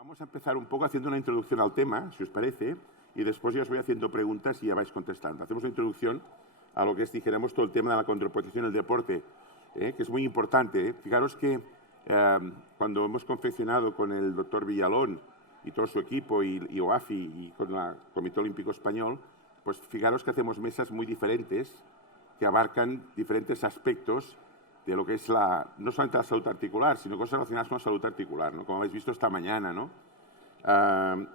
Vamos a empezar un poco haciendo una introducción al tema, si os parece, y después ya os voy haciendo preguntas y ya vais contestando. Hacemos una introducción a lo que es, dijéramos, todo el tema de la contraprotección en el deporte, que es muy importante. Fijaros que cuando hemos confeccionado con el doctor Villalón y todo su equipo, y OAFI y con el Comité Olímpico Español, pues fijaros que hacemos mesas muy diferentes que abarcan diferentes aspectos de lo que es no solamente la salud articular, sino cosas relacionadas con la salud articular, ¿no? Como habéis visto esta mañana, ¿no?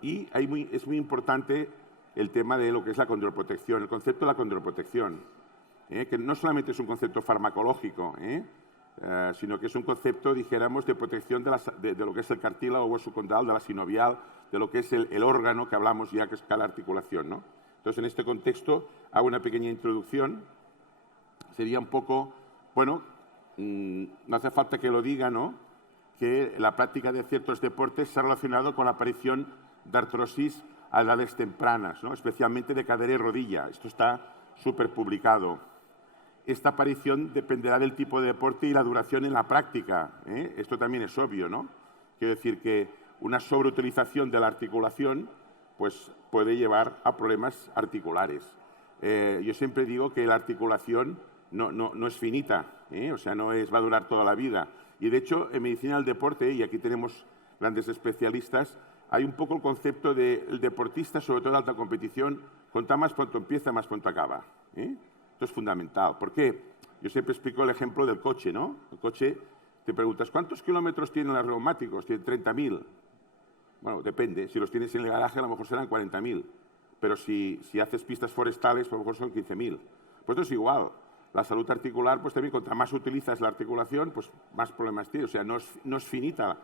Y es muy importante el tema de lo que es la condroprotección, el concepto de la condroprotección, que no solamente es un concepto farmacológico, sino que es un concepto, dijéramos, de protección de lo que es el cartílago hueso condral, de la sinovial, de lo que es el órgano que hablamos ya, que es cada articulación, ¿no? Entonces, en este contexto, hago una pequeña introducción. Sería un poco, bueno, no hace falta que lo diga, ¿no?, que la práctica de ciertos deportes se ha relacionado con la aparición de artrosis a edades tempranas, ¿no?, especialmente de cadera y rodilla. Esto está súper publicado. Esta aparición dependerá del tipo de deporte y la duración en la práctica, ¿eh? Esto también es obvio, ¿no? Quiero decir que una sobreutilización de la articulación pues, puede llevar a problemas articulares. Yo siempre digo que la articulación no es finita, o sea, va a durar toda la vida. Y de hecho, en medicina del deporte, y aquí tenemos grandes especialistas, hay un poco el concepto del deportista, sobre todo de alta competición, cuanta más pronto empieza, más pronto acaba. Esto es fundamental. ¿Por qué? Yo siempre explico el ejemplo del coche, ¿no? El coche, te preguntas, ¿cuántos kilómetros tienen los neumáticos? Tienen 30.000. Bueno, depende. Si los tienes en el garaje, a lo mejor serán 40.000. Pero si haces pistas forestales, a lo mejor son 15.000. Pues esto es igual. La salud articular, pues también, cuanto más utilizas la articulación, pues más problemas tienes. O sea, no es finita,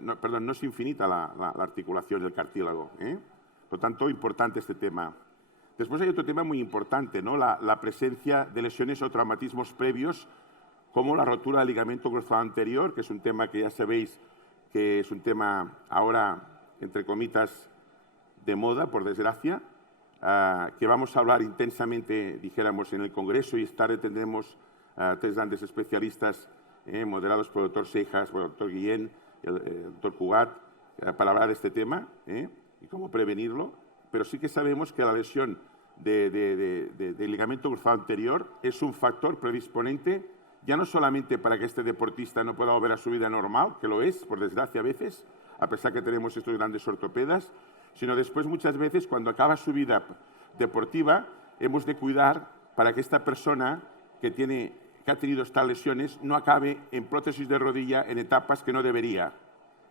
no es infinita la articulación del cartílago. Por lo tanto, importante este tema. Después hay otro tema muy importante, ¿no? La presencia de lesiones o traumatismos previos, como la rotura del ligamento cruzado anterior, que es un tema que ya sabéis que es un tema ahora, entre comitas, de moda, por desgracia, que vamos a hablar intensamente, dijéramos, en el Congreso, y esta tarde tendremos tres grandes especialistas, moderados por el doctor Seijas, por el doctor Guillén, el doctor Cugat, para hablar de este tema y cómo prevenirlo. Pero sí que sabemos que la lesión del ligamento cruzado anterior es un factor predisponente, ya no solamente para que este deportista no pueda volver a su vida normal, que lo es, por desgracia a veces, a pesar que tenemos estos grandes ortopedas, sino después muchas veces, cuando acaba su vida deportiva, hemos de cuidar para que esta persona que ha tenido estas lesiones no acabe en prótesis de rodilla en etapas que no debería.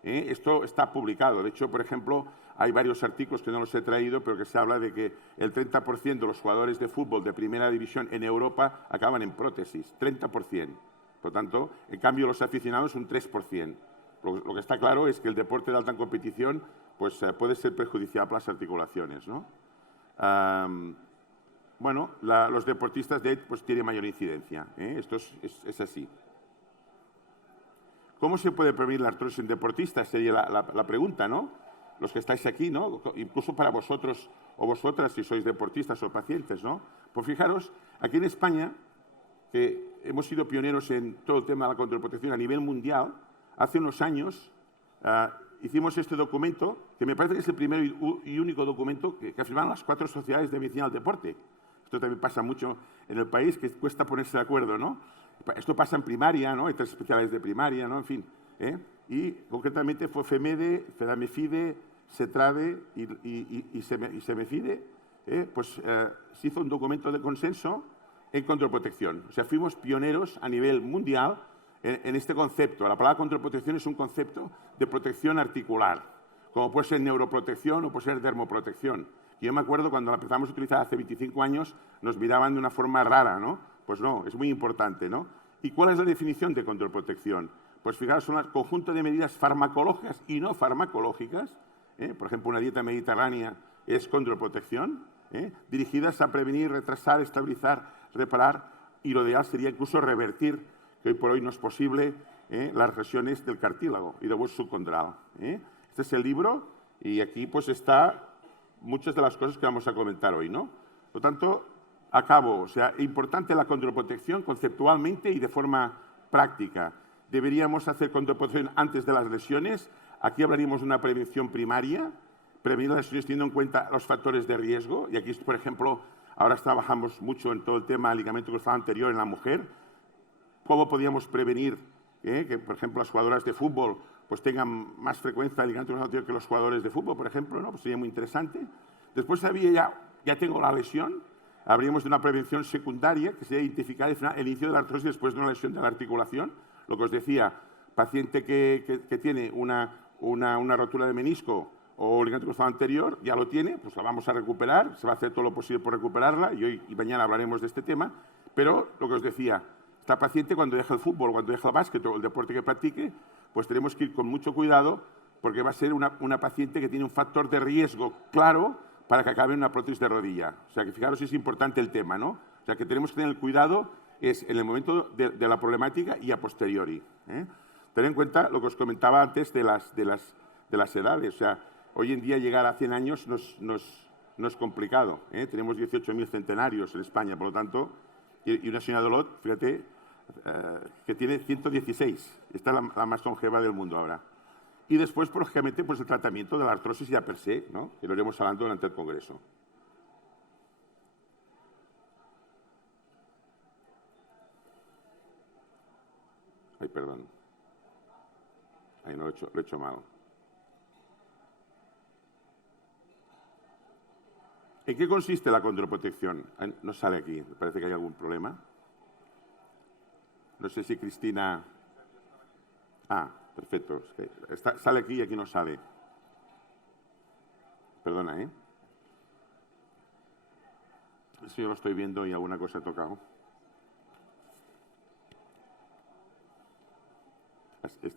Esto está publicado. De hecho, por ejemplo, hay varios artículos que no los he traído, pero que se habla de que el 30% de los jugadores de fútbol de primera división en Europa acaban en prótesis. 30%. Por lo tanto, en cambio, los aficionados un 3%. Lo que está claro es que el deporte de alta competición pues, puede ser perjudicial para las articulaciones, ¿no? Bueno, los deportistas de élite pues, tienen mayor incidencia. Esto es así. ¿Cómo se puede prevenir la artrosis en deportistas? Sería la pregunta, ¿no? Los que estáis aquí, ¿no? Incluso para vosotros o vosotras, si sois deportistas o pacientes, ¿no? Pues fijaros, aquí en España, que hemos sido pioneros en todo el tema de la contraprotección a nivel mundial, hace unos años hicimos este documento, que me parece que es el primero y único documento que firmaron las 4 sociedades de medicina del deporte. Esto también pasa mucho en el país, que cuesta ponerse de acuerdo, ¿no? Esto pasa en primaria, ¿no? Hay 3 especialidades de primaria, ¿no? En fin. Y concretamente fue FEMEDE, FEDAMEFIDE, SETRADE y SEMEFIDE. Pues se hizo un documento de consenso en contraprotección. O sea, fuimos pioneros a nivel mundial en este concepto. La palabra contraprotección es un concepto de protección articular, como puede ser neuroprotección o puede ser dermoprotección. Yo me acuerdo cuando la empezamos a utilizar hace 25 años, nos miraban de una forma rara, ¿no? Pues no, es muy importante, ¿no? ¿Y cuál es la definición de contraprotección? Pues fijaros, son un conjunto de medidas farmacológicas y no farmacológicas, por ejemplo, una dieta mediterránea es contraprotección, dirigidas a prevenir, retrasar, estabilizar, reparar, y lo ideal sería incluso revertir, que hoy por hoy no es posible, las lesiones del cartílago y del hueso subcondral. Este es el libro y aquí pues está muchas de las cosas que vamos a comentar hoy, ¿no? Por lo tanto, acabo. O sea, importante la contraprotección conceptualmente y de forma práctica. Deberíamos hacer contraprotección antes de las lesiones, Aquí hablaríamos de una prevención primaria, prevenir las lesiones teniendo en cuenta los factores de riesgo. Y aquí, por ejemplo, ahora trabajamos mucho en todo el tema del ligamento cruzado anterior en la mujer. ¿Cómo podíamos prevenir que, por ejemplo, las jugadoras de fútbol pues tengan más frecuencia de ligamento cruzado anterior que los jugadores de fútbol, por ejemplo? ¿No? Pues sería muy interesante. Después ya tengo la lesión, habríamos de una prevención secundaria, que sería identificar el inicio de la artrosis después de una lesión de la articulación. Lo que os decía, paciente que tiene una rotura de menisco o ligamento cruzado anterior, ya lo tiene, pues la vamos a recuperar, se va a hacer todo lo posible por recuperarla, y hoy y mañana hablaremos de este tema, pero lo que os decía, esta paciente cuando deja el fútbol, cuando deja el básquet o el deporte que practique, pues tenemos que ir con mucho cuidado porque va a ser una paciente que tiene un factor de riesgo claro para que acabe en una prótesis de rodilla. O sea, que fijaros si es importante el tema, ¿no? O sea, que tenemos que tener el cuidado es en el momento de la problemática y a posteriori. Tener en cuenta lo que os comentaba antes de las edades. O sea, hoy en día llegar a 100 años no es complicado. Tenemos 18.000 centenarios en España, por lo tanto, y una señora Dolot, fíjate, que tiene 116. Esta es la más longeva del mundo ahora. Y después, lógicamente, pues el tratamiento de la artrosis ya per se, ¿no? Que lo iremos hablando durante el congreso. Ay, perdón. Ay, no, lo he hecho mal. ¿En qué consiste la condroprotección? No sale aquí, me parece que hay algún problema. No sé si Cristina... Ah, perfecto. Es que sale aquí y aquí no sale. Perdona, ¿eh? Si yo lo estoy viendo y alguna cosa he tocado.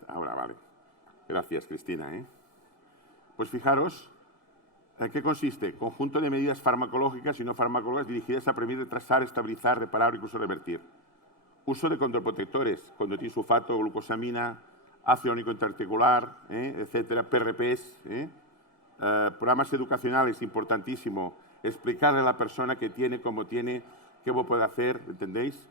Ahora, vale. Gracias, Cristina, ¿eh? Pues fijaros, ¿en qué consiste? Conjunto de medidas farmacológicas y no farmacológicas dirigidas a prevenir, retrasar, estabilizar, reparar o incluso revertir. Uso de condroprotectores, condroitinsulfato, glucosamina, ácido úrico intraarticular, etcétera, PRPs. Programas educacionales, importantísimo. Explicarle a la persona que tiene, cómo tiene, qué puede hacer, ¿entendéis?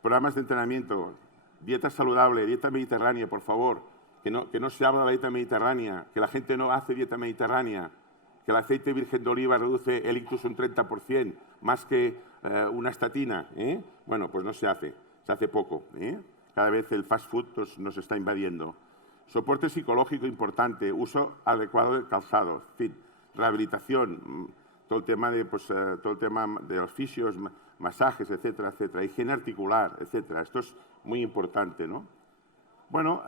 Programas de entrenamiento, dieta saludable, dieta mediterránea, por favor. Que no se habla de la dieta mediterránea, que la gente no hace dieta mediterránea, que el aceite virgen de oliva reduce el ictus un 30%, más que una estatina. Bueno, pues no se hace poco. Cada vez el fast food nos está invadiendo. Soporte psicológico importante, uso adecuado del calzado, en fin, rehabilitación, todo el tema de los fisios, masajes, etcétera, etcétera, higiene articular, etcétera. Esto es muy importante, ¿no? Bueno,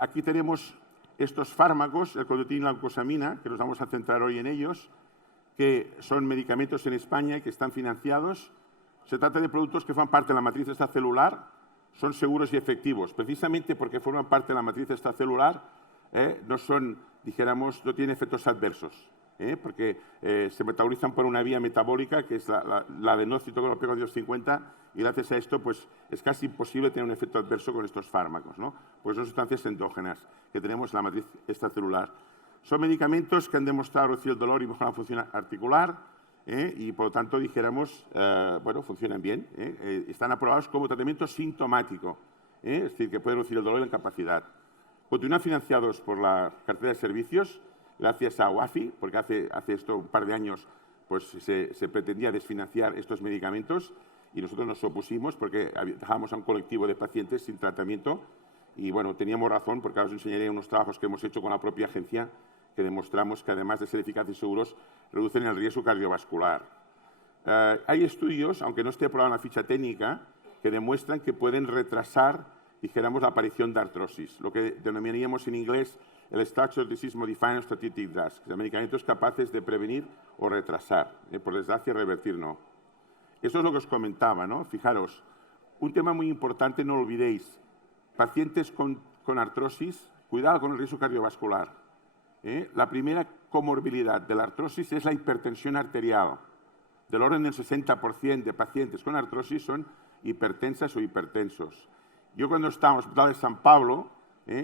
aquí tenemos estos fármacos, el condotín y la glucosamina, que nos vamos a centrar hoy en ellos, que son medicamentos en España y que están financiados. Se trata de productos que forman parte de la matriz extracelular, son seguros y efectivos, precisamente porque forman parte de la matriz extracelular, no tienen efectos adversos, porque se metabolizan por una vía metabólica que es la adenócito con los pegos 50, y gracias a esto pues, es casi imposible tener un efecto adverso con estos fármacos, ¿no? Pues son sustancias endógenas que tenemos en la matriz extracelular. Son medicamentos que han demostrado reducir el dolor y mejorar la función articular, y por lo tanto dijéramos, bueno, funcionan bien, están aprobados como tratamiento sintomático, es decir, que puede reducir el dolor y la incapacidad. Continúan financiados por la cartera de servicios, gracias a UAFI, porque hace esto un par de años pues, se pretendía desfinanciar estos medicamentos y nosotros nos opusimos porque dejábamos a un colectivo de pacientes sin tratamiento y bueno, teníamos razón porque ahora os enseñaré unos trabajos que hemos hecho con la propia agencia que demostramos que además de ser eficaces y seguros, reducen el riesgo cardiovascular. Hay estudios, aunque no esté aprobada en la ficha técnica, que demuestran que pueden retrasar, dijéramos, la aparición de artrosis, lo que denominaríamos en inglés el Structural Disease Modifying Strategic Drugs, que son medicamentos capaces de prevenir o retrasar, por desgracia revertir no. Eso es lo que os comentaba, ¿no? Fijaros, un tema muy importante, no lo olvidéis, pacientes con artrosis, cuidado con el riesgo cardiovascular. La primera comorbilidad de la artrosis es la hipertensión arterial. Del orden del 60% de pacientes con artrosis son hipertensas o hipertensos. Yo cuando estaba en el Hospital de San Pablo,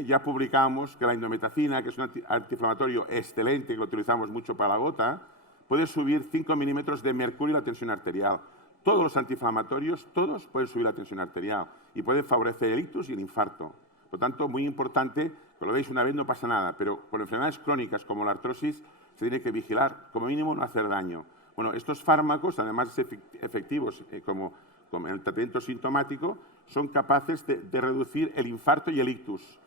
ya publicamos que la indometacina, que es un antiinflamatorio excelente, que lo utilizamos mucho para la gota, puede subir 5 milímetros de mercurio la tensión arterial. Todos los antiinflamatorios, todos pueden subir la tensión arterial y pueden favorecer el ictus y el infarto. Por Por lo tanto, muy importante, que lo veis una vez no pasa nada, pero con enfermedades crónicas como la artrosis se tiene que vigilar, como mínimo no hacer daño. Bueno, estos fármacos, además de efectivos como en el tratamiento sintomático, son capaces de reducir el infarto y el ictus.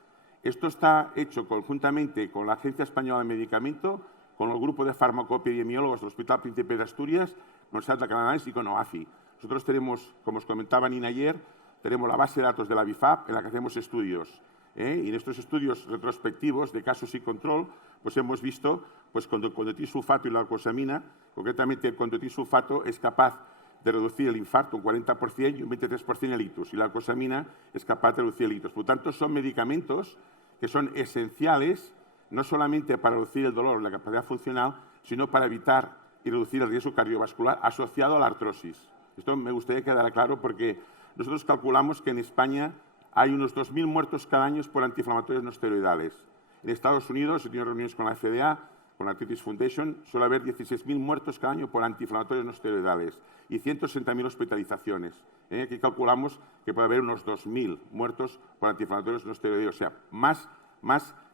Esto está hecho conjuntamente con la Agencia Española de Medicamento, con el grupo de farmacoepidemiólogos del Hospital Príncipe de Asturias, con Santa Canadá y con OAFI. Nosotros tenemos, como os comentaba Nina ayer, tenemos la base de datos de la BIFAP en la que hacemos estudios. Y en estos estudios retrospectivos de casos y control, pues hemos visto pues, cuando el condotisulfato y la glucosamina, concretamente el condotisulfato es capaz de reducir el infarto un 40% y un 23% el ictus, y la glucosamina es capaz de reducir el ictus. Por lo tanto, son medicamentos que son esenciales no solamente para reducir el dolor o la capacidad funcional, sino para evitar y reducir el riesgo cardiovascular asociado a la artrosis. Esto me gustaría que quedara claro porque nosotros calculamos que en España hay unos 2.000 muertos cada año por antiinflamatorios no esteroidales. En Estados Unidos, he tenido reuniones con la FDA, con la Arthritis Foundation, suele haber 16.000 muertos cada año por antiinflamatorios no esteroidales y 160.000 hospitalizaciones. Aquí calculamos que puede haber unos 2.000 muertos por antiinflamatorios no esteroidales, o sea, más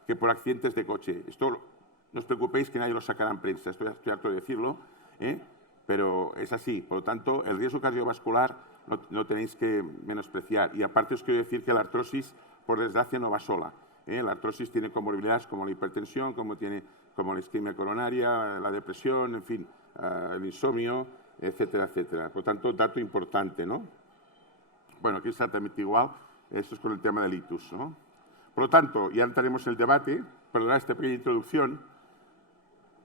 que por accidentes de coche. Esto no os preocupéis que nadie lo sacará en prensa, estoy harto de decirlo, pero es así. Por lo tanto, el riesgo cardiovascular no tenéis que menospreciar. Y aparte os quiero decir que la artrosis, por desgracia, no va sola. La artrosis tiene comorbilidades como la hipertensión, como la isquemia coronaria, la depresión, en fin, el insomnio, etcétera, etcétera. Por lo tanto, dato importante, ¿no? Bueno, aquí exactamente igual. Esto es con el tema del ictus, ¿no? Por lo tanto, ya entraremos en el debate, perdonad esta pequeña introducción.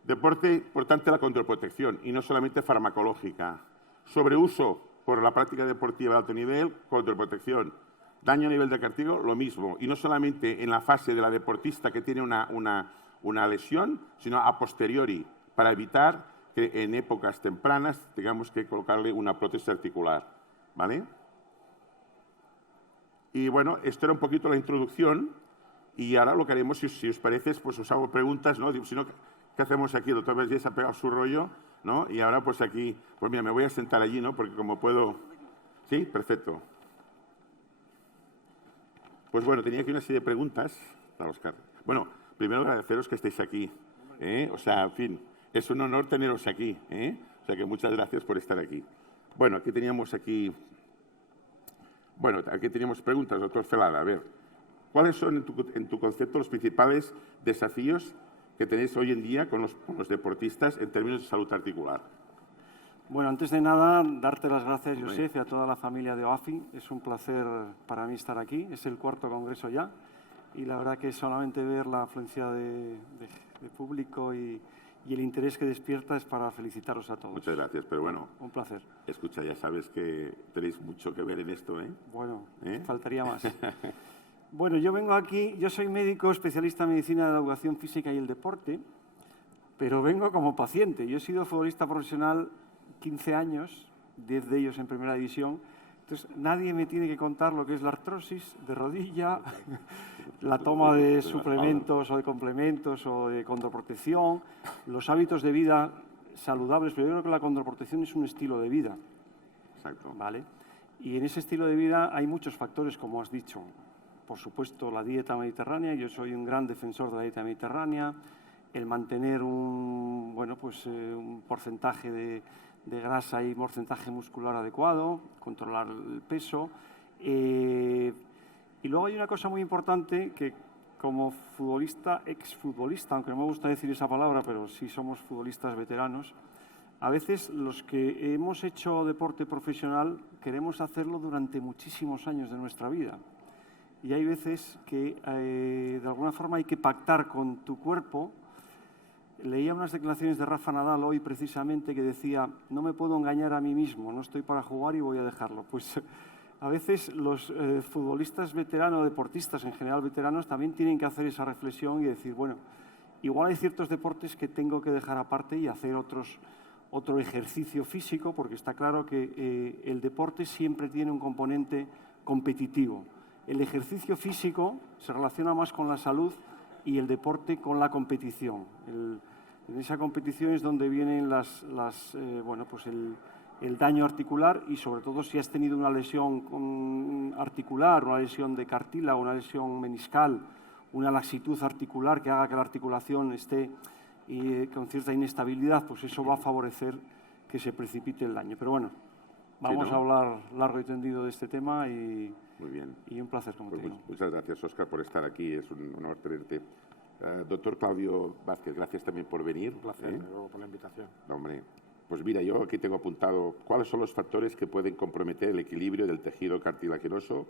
Deporte, importante la contraprotección, y no solamente farmacológica. Sobreuso por la práctica deportiva de alto nivel, contraprotección. Daño a nivel de cartílago, lo mismo. Y no solamente en la fase de la deportista que tiene una lesión, sino a posteriori, para evitar que en épocas tempranas tengamos que colocarle una prótesis articular. ¿Vale? Y bueno, esto era un poquito la introducción. Y ahora lo que haremos, si os parece, pues os hago preguntas, ¿no? Si no, ¿qué hacemos aquí? El doctor Vergés ha pegado su rollo, ¿no? Y ahora pues aquí, pues mira, me voy a sentar allí, ¿no? Porque como puedo... ¿Sí? Perfecto. Pues bueno, tenía aquí una serie de preguntas para Óscar. Bueno, primero agradeceros que estéis aquí. O sea, en fin, es un honor teneros aquí. O sea que muchas gracias por estar aquí. Bueno, aquí teníamos preguntas, doctor Celada. A ver, ¿cuáles son en tu concepto los principales desafíos que tenéis hoy en día con los deportistas en términos de salud articular? Bueno, antes de nada, darte las gracias, Josep, y a toda la familia de OAFI. Es un placer para mí estar aquí. Es el 4º congreso ya. Y la verdad que solamente ver la afluencia de público y el interés que despierta es para felicitaros a todos. Muchas gracias, pero bueno. Un placer. Escucha, ya sabes que tenéis mucho que ver en esto, ¿eh? Bueno, faltaría más. Bueno, yo vengo aquí, yo soy médico especialista en medicina de la educación física y el deporte, pero vengo como paciente. Yo he sido futbolista profesional 15 años, 10 de ellos en primera división. Entonces, nadie me tiene que contar lo que es la artrosis de rodilla, la toma de suplementos o de complementos o de contraprotección, los hábitos de vida saludables. Pero yo creo que la contraprotección es un estilo de vida. Exacto. ¿Vale? Y en ese estilo de vida hay muchos factores, como has dicho. Por supuesto, la dieta mediterránea. Yo soy un gran defensor de la dieta mediterránea. El mantener un porcentaje de grasa y porcentaje muscular adecuado, controlar el peso. Y luego hay una cosa muy importante que como futbolista, exfutbolista, aunque no me gusta decir esa palabra, pero sí somos futbolistas veteranos, a veces los que hemos hecho deporte profesional queremos hacerlo durante muchísimos años de nuestra vida. Y hay veces que de alguna forma hay que pactar con tu cuerpo. Leía unas declaraciones de Rafa Nadal hoy precisamente que decía: no me puedo engañar a mí mismo, no estoy para jugar y voy a dejarlo. Pues a veces los futbolistas veteranos, deportistas en general veteranos, también tienen que hacer esa reflexión y decir, bueno, igual hay ciertos deportes que tengo que dejar aparte y hacer otro ejercicio físico, porque está claro que el deporte siempre tiene un componente competitivo. El ejercicio físico se relaciona más con la salud y el deporte con la competición. En esa competición es donde vienen el daño articular y sobre todo si has tenido una lesión articular, una lesión de cartílago, una lesión meniscal, una laxitud articular que haga que la articulación esté con cierta inestabilidad, pues eso va a favorecer que se precipite el daño. Pero bueno, vamos Sí, ¿no? a hablar largo y tendido de este tema y, Muy bien. y un placer, como Pues te digo. muchas gracias, Óscar, por estar aquí. Es un honor tenerte. Doctor Claudio Vázquez, gracias también por venir. Un placer, luego por la invitación. No, hombre, pues mira, yo aquí tengo apuntado cuáles son los factores que pueden comprometer el equilibrio del tejido cartilaginoso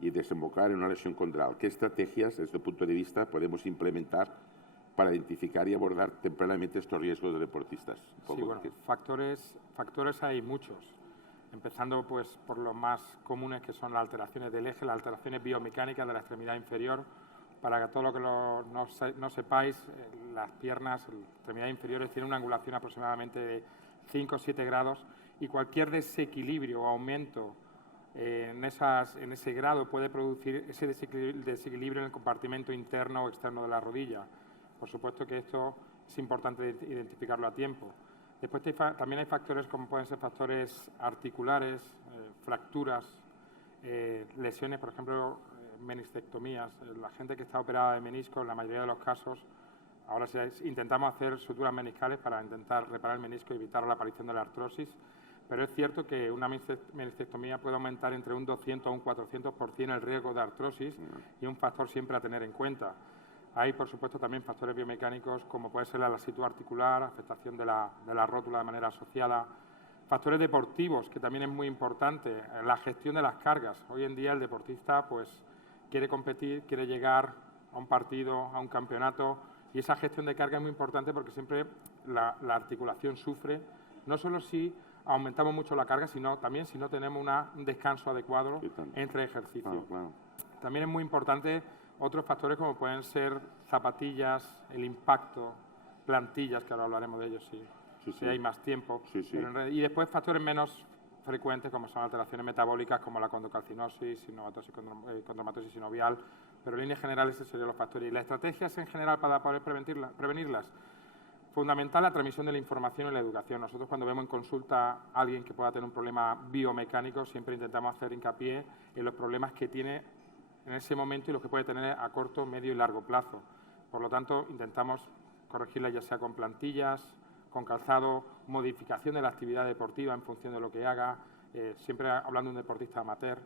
y desembocar en una lesión condral. ¿Qué estrategias, desde tu punto de vista, podemos implementar para identificar y abordar tempranamente estos riesgos de deportistas? Sí, bueno, factores hay muchos. Empezando pues por los más comunes, que son las alteraciones del eje, las alteraciones biomecánicas de la extremidad inferior. Para que todo lo que no sepáis, las piernas, las extremidades inferiores tienen una angulación aproximadamente de 5 o 7 grados y cualquier desequilibrio o aumento en ese grado puede producir ese desequilibrio en el compartimento interno o externo de la rodilla. Por supuesto que esto es importante identificarlo a tiempo. Después también hay factores como pueden ser factores articulares, fracturas, lesiones, por ejemplo, meniscectomías. La gente que está operada de menisco, en la mayoría de los casos, ahora intentamos hacer suturas meniscales para intentar reparar el menisco y evitar la aparición de la artrosis, pero es cierto que una meniscectomía puede aumentar entre un 200 o un 400% el riesgo de artrosis y un factor siempre a tener en cuenta. Hay, por supuesto, también factores biomecánicos como puede ser la laxitud articular, afectación de la rótula de manera asociada, factores deportivos, que también es muy importante, la gestión de las cargas. Hoy en día el deportista pues quiere competir, quiere llegar a un partido, a un campeonato, y esa gestión de carga es muy importante porque siempre la articulación sufre, no solo si aumentamos mucho la carga, sino también si no tenemos un descanso adecuado entre ejercicios. Claro. También es muy importante otros factores como pueden ser zapatillas, el impacto, plantillas, que ahora hablaremos de ellos si hay más tiempo. Y después factores menos frecuentes como son alteraciones metabólicas como la condrocalcinosis, condromatosis sinovial, pero en líneas generales esos serían los factores. Y las estrategias en general para poder prevenirlas. Fundamental la transmisión de la información y la educación. Nosotros cuando vemos en consulta a alguien que pueda tener un problema biomecánico siempre intentamos hacer hincapié en los problemas que tiene en ese momento y los que puede tener a corto, medio y largo plazo. Por lo tanto, intentamos corregirla ya sea con plantillas, con calzado, modificación de la actividad deportiva en función de lo que haga, siempre hablando de un deportista amateur.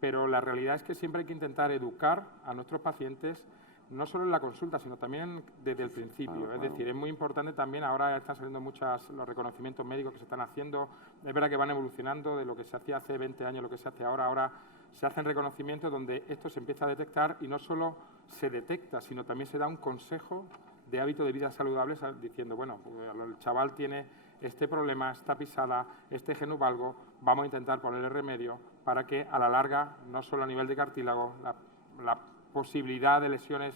Pero la realidad es que siempre hay que intentar educar a nuestros pacientes, no solo en la consulta, sino también desde el principio. Es decir, es muy importante también, ahora están saliendo los reconocimientos médicos que se están haciendo. Es verdad que van evolucionando de lo que se hacía hace 20 años, lo que se hace ahora. Ahora se hacen reconocimientos donde esto se empieza a detectar y no solo se detecta, sino también se da un consejo de hábito de vida saludable diciendo, bueno, el chaval tiene este problema, esta pisada, este genuvalgo, vamos a intentar ponerle remedio para que a la larga, no solo a nivel de cartílago, la posibilidad de lesiones,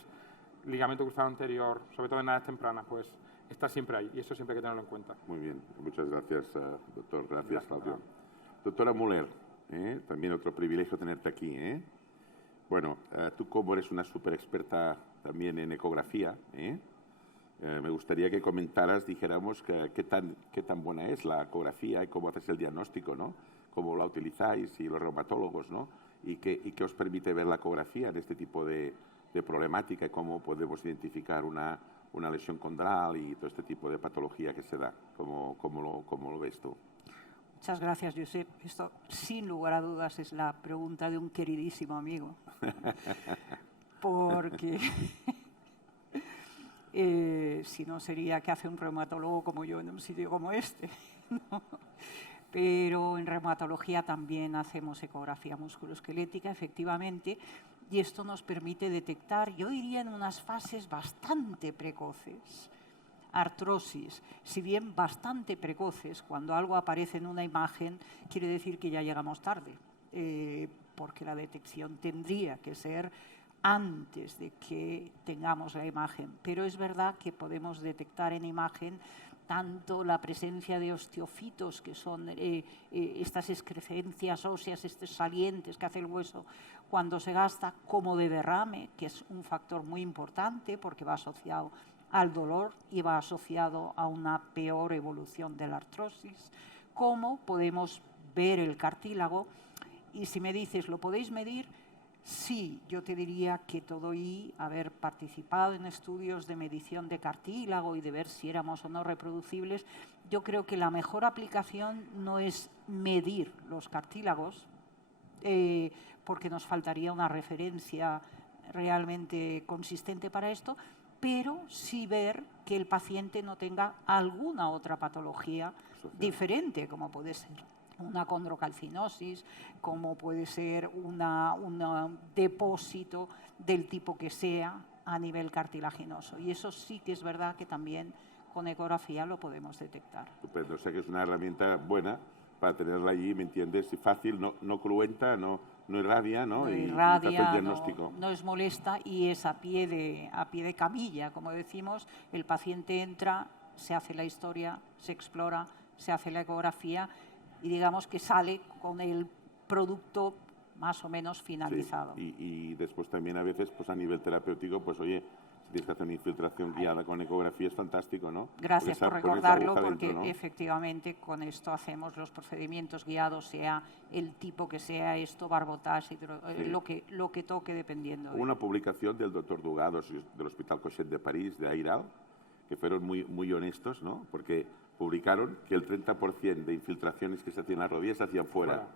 ligamento cruzado anterior, sobre todo en edades tempranas, pues está siempre ahí y eso siempre hay que tenerlo en cuenta. Muy bien, muchas gracias, doctor. Gracias, Claudio. Doctora Müller, también otro privilegio tenerte aquí. Bueno, tú como eres una súper experta también en ecografía, me gustaría que comentaras, dijéramos, qué tan buena es la ecografía y cómo haces el diagnóstico, ¿no? Cómo la utilizáis y los reumatólogos, ¿no? Y qué os permite ver la ecografía en este tipo de problemática y cómo podemos identificar una lesión condral y todo este tipo de patología que se da. ¿Cómo lo ves tú? Muchas gracias, Josep. Esto, sin lugar a dudas, es la pregunta de un queridísimo amigo. Porque si no sería ¿qué hace un reumatólogo como yo en un sitio como este? ¿No? Pero en reumatología también hacemos ecografía musculoesquelética, efectivamente, y esto nos permite detectar, yo diría, en unas fases bastante precoces, artrosis. Si bien bastante precoces, cuando algo aparece en una imagen, quiere decir que ya llegamos tarde, porque la detección tendría que ser antes de que tengamos la imagen. Pero es verdad que podemos detectar en imagen tanto la presencia de osteofitos, que son estas excrescencias óseas, estos salientes que hace el hueso cuando se gasta, como de derrame, que es un factor muy importante porque va asociado al dolor y va asociado a una peor evolución de la artrosis, cómo podemos ver el cartílago. Y si me dices, ¿lo podéis medir? Sí, yo te diría que todo y haber participado en estudios de medición de cartílago y de ver si éramos o no reproducibles, yo creo que la mejor aplicación no es medir los cartílagos, porque nos faltaría una referencia realmente consistente para esto, pero sí ver que el paciente no tenga alguna otra patología diferente, como puede ser una condrocalcinosis, como puede ser un depósito del tipo que sea a nivel cartilaginoso. Y eso sí que es verdad que también con ecografía lo podemos detectar. Estupendo, o sea que es una herramienta buena para tenerla allí, ¿me entiendes? Fácil, no cruenta, no irradia, ¿no? No irradia, y el diagnóstico. No es molesta y es a pie de camilla, como decimos. El paciente entra, se hace la historia, se explora, se hace la ecografía y digamos que sale con el producto más o menos finalizado. Sí. Y después también a veces, pues a nivel terapéutico, pues oye, si tienes que hacer una infiltración guiada con ecografía es fantástico, ¿no? Gracias por recordarlo, porque dentro, ¿no? efectivamente con esto hacemos los procedimientos guiados, sea el tipo que sea esto, barbotage, lo que toque dependiendo. Hubo una publicación del doctor Dugados del Hospital Cochet de París, de Airal, que fueron muy honestos, ¿no? Porque publicaron que el 30% de infiltraciones que se hacían en las rodillas se hacían fuera.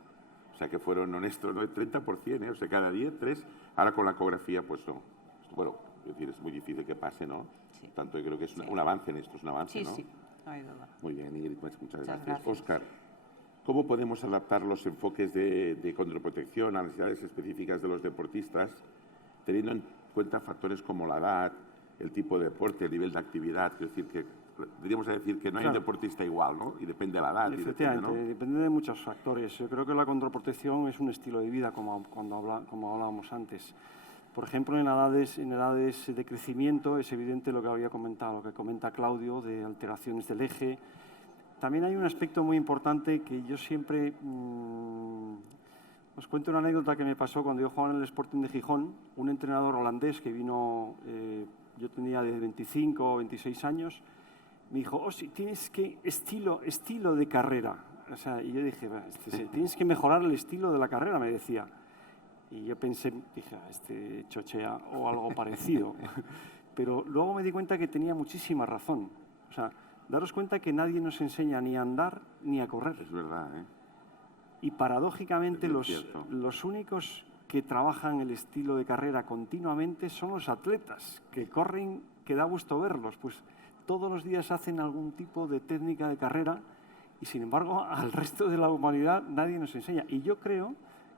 O sea, que fueron honestos, ¿no? El 30%, o sea, cada día 3. Ahora con la ecografía, pues no. Bueno, es decir, es muy difícil que pase, ¿no? Sí. Tanto yo creo que es un avance en esto, es un avance, ¿no? Sí, no hay duda. Muy bien, Ingrid, pues muchas gracias. Óscar, ¿cómo podemos adaptar los enfoques de condroprotección a las necesidades específicas de los deportistas, teniendo en cuenta factores como la edad, el tipo de deporte, el nivel de actividad? Es decir, que diríamos decir que no hay un deportista igual, ¿no? Y depende de la edad. Efectivamente, depende de muchos factores. Yo creo que la condroprotección es un estilo de vida, como hablábamos antes. Por ejemplo, en edades de crecimiento es evidente lo que había comentado, lo que comenta Claudio, de alteraciones del eje. También hay un aspecto muy importante que yo siempre... os cuento una anécdota que me pasó cuando yo jugaba en el Sporting de Gijón. Un entrenador holandés que vino, yo tenía de 25 o 26 años, me dijo, oh, sí, tienes que estilo de carrera. O sea, y yo dije, tienes que mejorar el estilo de la carrera, me decía. Y yo pensé, dije, chochea o algo parecido. Pero luego me di cuenta que tenía muchísima razón. O sea, daros cuenta que nadie nos enseña ni a andar ni a correr. Es verdad, ¿eh? Y paradójicamente los únicos que trabajan el estilo de carrera continuamente son los atletas, que corren, que da gusto verlos. Pues todos los días hacen algún tipo de técnica de carrera y, sin embargo, al resto de la humanidad nadie nos enseña. Y yo creo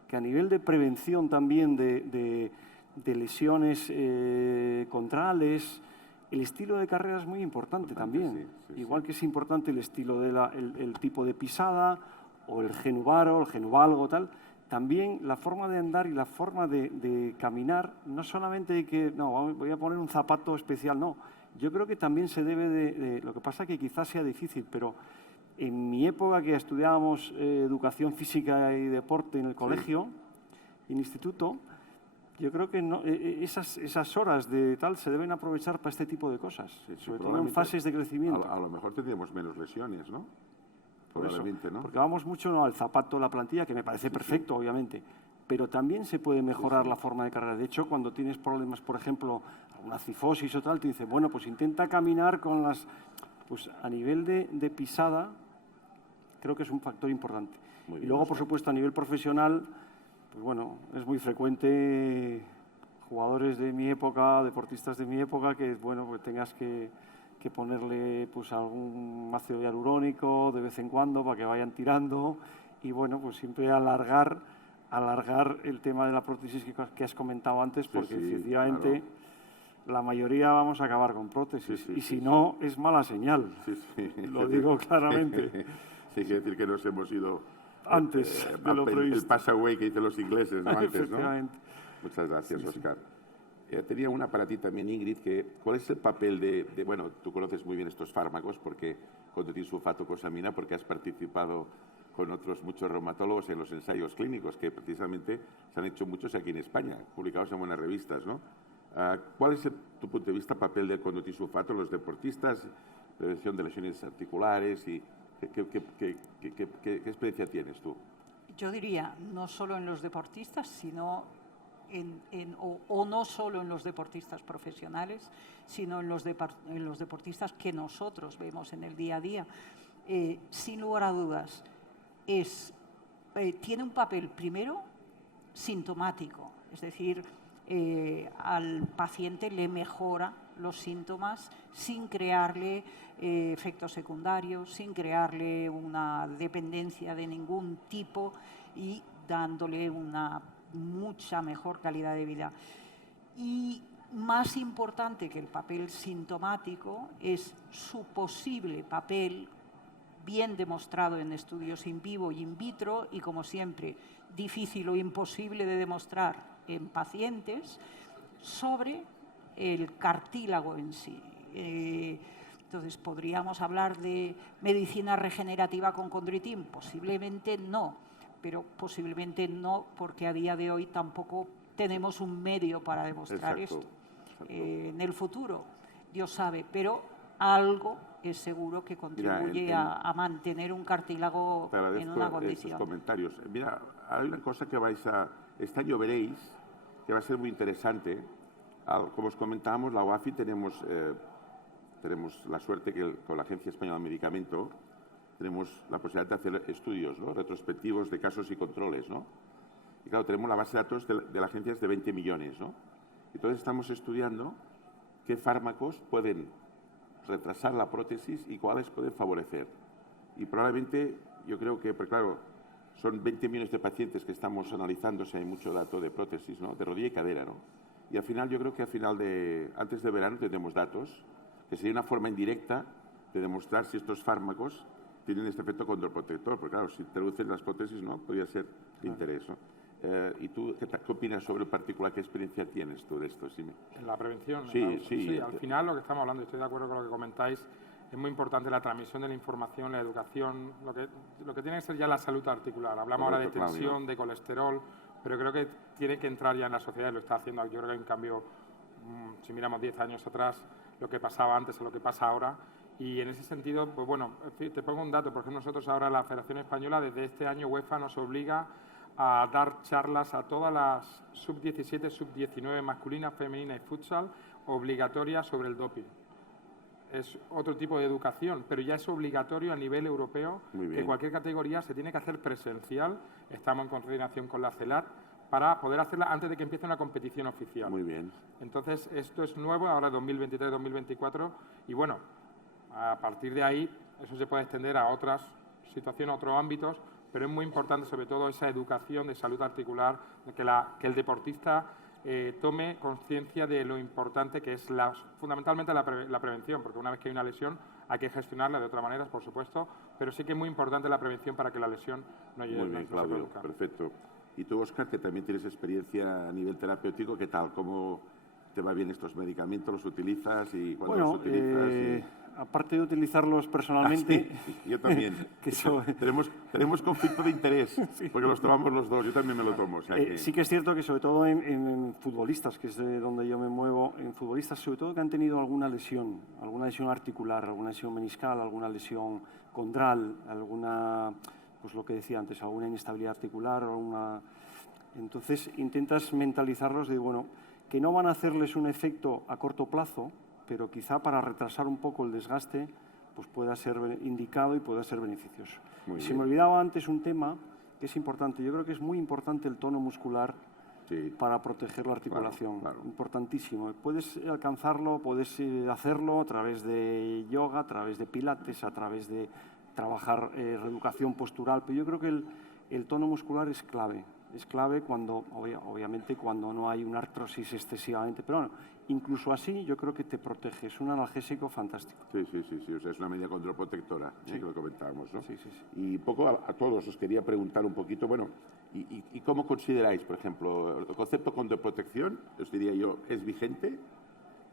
que a nivel de prevención también de lesiones contrales, el estilo de carrera es muy importante también. Igual que es importante el estilo el tipo de pisada o el genuvaro, el genuvalgo, tal. También la forma de andar y la forma de caminar, no solamente de que, no, voy a poner un zapato especial, no. Yo creo que también se debe de lo que pasa que quizás sea difícil, pero en mi época que estudiábamos educación física y deporte en el colegio, en instituto, yo creo que esas horas de tal se deben aprovechar para este tipo de cosas, sobre todo en fases de crecimiento. A lo mejor tendríamos menos lesiones, ¿no? Probablemente, ¿no? Porque vamos mucho al zapato, la plantilla, que me parece perfecto, obviamente, pero también se puede mejorar la forma de carrera. De hecho, cuando tienes problemas, por ejemplo, una cifosis o tal, te dicen, bueno, pues intenta caminar con las... Pues a nivel de pisada, creo que es un factor importante. Y luego, por supuesto, a nivel profesional, pues bueno, es muy frecuente jugadores de mi época, deportistas de mi época, que, bueno, pues tengas que ponerle pues algún ácido hialurónico de vez en cuando para que vayan tirando y, bueno, pues siempre alargar el tema de la prótesis que has comentado antes, porque efectivamente la mayoría vamos a acabar con prótesis y si no, es mala señal. Lo digo claramente. Sí, quiere decir que nos hemos ido antes de lo previsto. El pass away que dicen los ingleses, ¿no? Antes, efectivamente. ¿no? Muchas gracias, Óscar. Tenía una para ti también, Ingrid, ¿cuál es el papel bueno, tú conoces muy bien estos fármacos, porque condotisulfato, cosamina, porque has participado con otros muchos reumatólogos en los ensayos clínicos, que precisamente se han hecho muchos aquí en España, publicados en buenas revistas, ¿no? ¿Cuál es, tu punto de vista, papel del condotisulfato en los deportistas, prevención de lesiones articulares y ¿Qué experiencia tienes tú? Yo diría, no solo en los deportistas, sino o no solo en los deportistas profesionales, sino en los deportistas que nosotros vemos en el día a día. Sin lugar a dudas, tiene un papel primero sintomático, es decir, al paciente le mejora los síntomas sin crearle efectos secundarios, sin crearle una dependencia de ningún tipo y dándole una mucha mejor calidad de vida. Y más importante que el papel sintomático es su posible papel, bien demostrado en estudios in vivo y in vitro, y como siempre, difícil o imposible de demostrar en pacientes, sobre el cartílago en sí. Entonces, ¿podríamos hablar de medicina regenerativa con condroitín? Posiblemente no, pero posiblemente no, porque a día de hoy tampoco tenemos un medio para demostrar esto. En el futuro, Dios sabe, pero algo es seguro que contribuye a mantener un cartílago en una condición. Estos comentarios. Mira, hay una cosa que este año veréis que va a ser muy interesante. Como os comentábamos, la UAFI tenemos la suerte que con la Agencia Española de Medicamento tenemos la posibilidad de hacer estudios, ¿no?, retrospectivos de casos y controles, ¿no? Y claro, tenemos la base de datos de la agencia es de 20 millones, ¿no? Entonces estamos estudiando qué fármacos pueden retrasar la prótesis y cuáles pueden favorecer. Y probablemente, yo creo que, pues claro, son 20 millones de pacientes que estamos analizando, si hay mucho dato de prótesis, ¿no?, de rodilla y cadera, ¿no? Y al final, yo creo que antes de verano tendremos datos, que sería una forma indirecta de demostrar si estos fármacos tienen este efecto condroprotector, porque claro, si te reducen las prótesis, ¿no?, podría ser de interés, ¿no? ¿Y tú qué opinas sobre en particular? ¿Qué experiencia tienes tú de esto? En la prevención. Sí. Al final lo que estamos hablando, estoy de acuerdo con lo que comentáis, es muy importante la transmisión de la información, la educación, lo que tiene que ser ya la salud articular. Hablamos ahora de tensión, de colesterol, pero creo que tiene que entrar ya en la sociedad y lo está haciendo. Yo creo que hay un cambio, si miramos 10 años atrás, lo que pasaba antes a lo que pasa ahora. Y en ese sentido, pues bueno, te pongo un dato. Por ejemplo, nosotros ahora, la Federación Española, desde este año UEFA nos obliga a dar charlas a todas las sub-17, sub-19 masculinas, femeninas y futsal, obligatorias sobre el doping. Es otro tipo de educación, pero ya es obligatorio a nivel europeo que cualquier categoría se tiene que hacer presencial. Estamos en coordinación con la CELAT para poder hacerla antes de que empiece una competición oficial. Muy bien. Entonces, esto es nuevo, ahora 2023-2024, y bueno, a partir de ahí eso se puede extender a otras situaciones, a otros ámbitos, pero es muy importante sobre todo esa educación de salud articular, que el deportista tome conciencia de lo importante que es fundamentalmente la prevención, porque una vez que hay una lesión hay que gestionarla de otra manera, por supuesto, pero sí que es muy importante la prevención para que la lesión no llegue a Muy bien, Claudio, perfecto. Y tú, Óscar, que también tienes experiencia a nivel terapéutico, ¿qué tal? ¿Cómo te va bien estos medicamentos? ¿Los utilizas y cuándo los utilizas? Aparte de utilizarlos personalmente... Sí, yo también. Tenemos conflicto de interés, porque los tomamos los dos. Yo también me lo tomo. O sea que... Sí que es cierto que sobre todo en futbolistas, que es de donde yo me muevo, en futbolistas sobre todo que han tenido alguna lesión articular, alguna lesión meniscal, alguna lesión condral, alguna, pues lo que decía antes, alguna inestabilidad articular, entonces intentas mentalizarlos de, bueno, que no van a hacerles un efecto a corto plazo, pero quizá para retrasar un poco el desgaste, pues pueda ser indicado y pueda ser beneficioso. Se me olvidaba antes un tema que es importante. Yo creo que es muy importante el tono muscular para proteger la articulación. Claro. Importantísimo. Puedes alcanzarlo, puedes hacerlo a través de yoga, a través de pilates, a través de trabajar reeducación postural, pero yo creo que el tono muscular es clave. Es clave cuando, obviamente, cuando no hay una artrosis excesivamente, pero bueno, incluso así yo creo que te protege, es un analgésico fantástico. Sí, o sea, es una medida condroprotectora, que lo comentábamos, ¿no? Sí. Y un poco a todos os quería preguntar un poquito, bueno, ¿y cómo consideráis, por ejemplo, el concepto condroprotección, os diría yo, es vigente?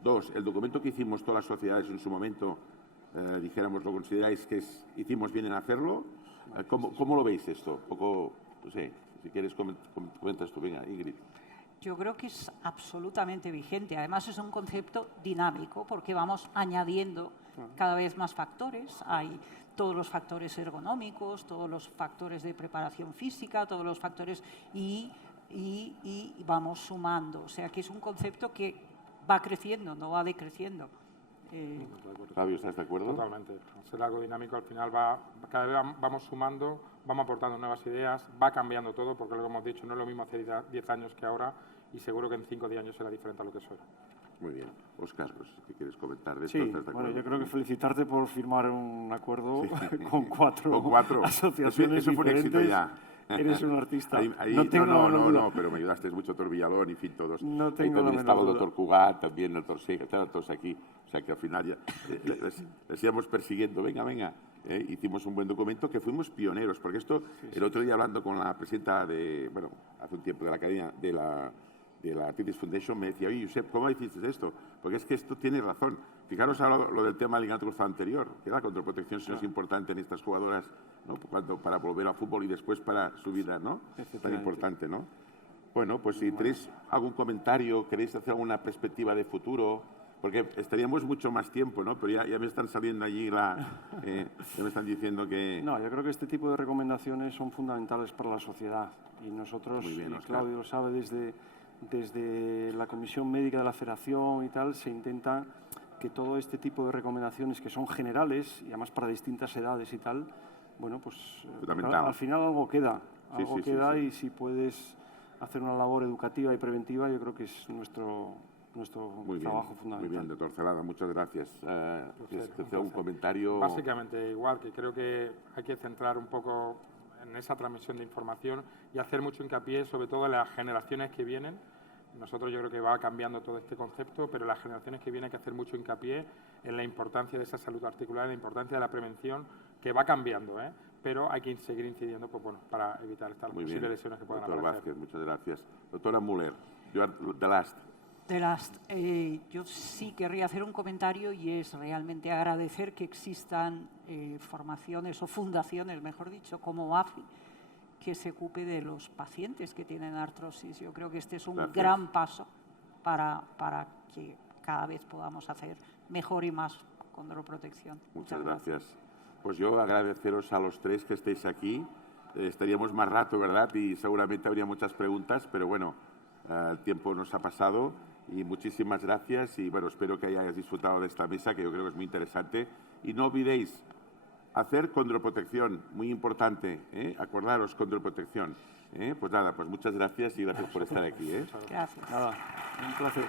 2, el documento que hicimos todas las sociedades en su momento, dijéramos, ¿lo consideráis que hicimos bien en hacerlo? ¿Cómo lo veis esto? Un poco, no sé. Si quieres, comentas tú. Venga, Ingrid. Yo creo que es absolutamente vigente. Además, es un concepto dinámico porque vamos añadiendo cada vez más factores. Hay todos los factores ergonómicos, todos los factores de preparación física, todos los factores y vamos sumando. O sea, que es un concepto que va creciendo, no va decreciendo. Fabio, ¿estás de acuerdo? Totalmente. Ser algo dinámico al final cada vez vamos sumando, vamos aportando nuevas ideas, va cambiando todo, porque lo hemos dicho, no es lo mismo hace 10 años que ahora, y seguro que en 5 o 10 años será diferente a lo que es hoy. Muy bien. Óscar, pues, ¿qué quieres comentar de esto? Sí, bueno, yo creo que felicitarte por firmar un acuerdo con cuatro asociaciones eso fue un éxito diferentes. Ya. Eres un artista. No, pero me ayudaste mucho, Torvillalón, en fin, todos. No tengo también estaba el duda. doctor Cugat, también el doctor Sega, estaban todos aquí. O sea que al final ya les íbamos persiguiendo. Venga. Hicimos un buen documento que fuimos pioneros, porque esto, el otro día hablando con la presidenta hace un tiempo de la academia, de la Arthritis Foundation, me decía, oye, Josep, ¿cómo hiciste esto? Porque es que esto tiene razón. Fijaros ahora lo del tema del ligamento cruzado anterior, que la contraprotección sí es importante en estas jugadoras, ¿no? Para volver al fútbol y después para su vida, ¿no? Tan importante, ¿no? Bueno, pues si tenéis algún comentario, queréis hacer alguna perspectiva de futuro, porque estaríamos mucho más tiempo, ¿no? Pero ya me están saliendo allí ya me están diciendo que... No, yo creo que este tipo de recomendaciones son fundamentales para la sociedad. Y nosotros, Muy bien, y Claudio lo sabe, desde la Comisión Médica de la Federación y tal, se intenta que todo este tipo de recomendaciones que son generales y además para distintas edades y tal, bueno, pues al final algo queda. Y si puedes hacer una labor educativa y preventiva, yo creo que es nuestro trabajo fundamental. Muy bien, doctor Celada, muchas gracias. Un comentario... Básicamente igual, que creo que hay que centrar un poco en esa transmisión de información y hacer mucho hincapié sobre todo en las generaciones que vienen. Nosotros yo creo que va cambiando todo este concepto, pero las generaciones que vienen hay que hacer mucho hincapié en la importancia de esa salud articular, en la importancia de la prevención, que va cambiando, pero hay que seguir incidiendo para evitar estas posibles lesiones que puedan aparecer. Doctor Vázquez, muchas gracias. Doctora Müller, you are the last. Yo sí querría hacer un comentario y es realmente agradecer que existan formaciones o fundaciones, mejor dicho, como AFI, que se ocupe de los pacientes que tienen artrosis. Yo creo que este es un gran paso para que cada vez podamos hacer mejor y más condroprotección. Muchas gracias. Pues yo agradeceros a los tres que estéis aquí. Estaríamos más rato, ¿verdad? Y seguramente habría muchas preguntas, pero bueno, el tiempo nos ha pasado y muchísimas gracias y bueno, espero que hayáis disfrutado de esta mesa que yo creo que es muy interesante y no olvidéis hacer condroprotección, muy importante, acordaros condroprotección. Pues nada, pues muchas gracias y gracias por estar aquí. Gracias. Nada, un placer.